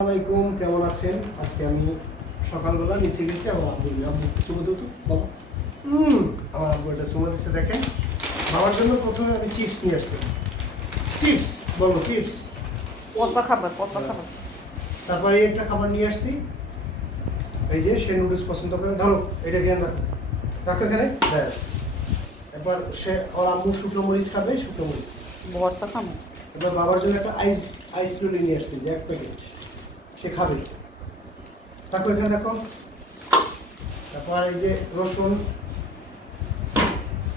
আসসালামাইকুম, কেমন আছেন? আজকে আমি সকালবেলা নিচে গেছি আমার আব্বু চুমো দিত বাবা। আমার আব্বু এটা চুমো দিচ্ছে দেখেন। বাবার জন্য প্রথমে আমি চিপস নিয়ে আসছি। চিপস বলো, চিপস পচা খাবার। তারপরে এই একটা খাবার নিয়ে আসছি, এই যে সে নুডলস পছন্দ করে। ধরো এটা কেন রাখো এখানে, ব্যাস। এবার সে ওর আম্মু শুকনো মরিচ খাবে, শুকনো মরিচ। ভর্তা খাবো। এবার বাবার জন্য একটা আইস লুলি নিয়ে আসছি, যে এক প্যাকেট সে খাবে। রাখো এখানে রাখো। তারপর এই যে রসুন,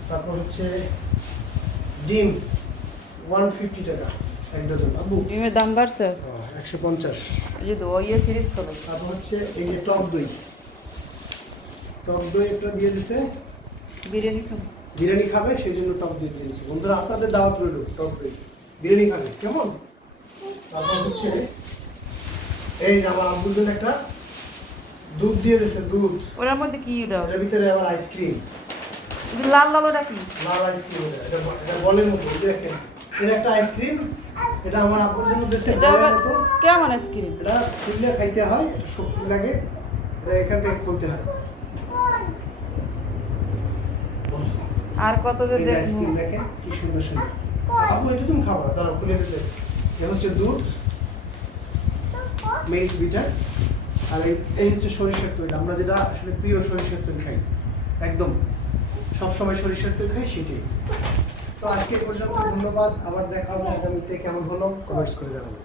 তারপর হচ্ছে ডিম 150 টাকা এক ডজন। আব্বু ডিমের দাম বাড়ছে। 150। এই যে দইয়ে ফ্রিজ তো ভাই। তারপর হচ্ছে এই যে টক দই একটা দিয়ে দিছে। বিরিয়ানি খাবো। বিরিয়ানি খাবে সেই জন্য টক দই দিয়ে দিছে। বন্ধুরা আপনাদের দাওয়াত রইল, টক দই বিরিয়ানি খাবে কেমন। তারপর হচ্ছে এই যে আমার আব্বুর জন্য একটা দুধ দিয়ে দিছে, দুধ। ওটার মধ্যে কি ওটা? এটার ভিতরে আবার আইসক্রিম, লাল লাল ওটা কি? লাল আইসক্রিম। এটা বলের মতো, দেখেন এটা একটা আইসক্রিম। এটা আমার আব্বুর জন্য দিয়েছে এটা বলের আবার মতো। কেমন আইসক্রিম? এটা খুললে খাইতে হয়, এটা শক্তি লাগে, এটা এখান থেকে খুলতে হয়। আর কত যে এই যে আইসক্রিম দেখেন কি সুন্দর সুন্দর। আব্বু এটা তুমি খাবা, দাঁড়াও খুলে দিতে। এটা হচ্ছে দুধ, মিল্ক বিটার। আর এই হচ্ছে সরিষার তৈল, আমরা যেটা আসলে প্রিয় সরিষার তৈল খাই, একদম সবসময় সরিষার তৈল খাই সেটাই। তো আজকে এ পর্যন্ত, ধন্যবাদ। আবার দেখা হবে আগামীতে। কেমন হলো কমেন্টস করে জানাবেন।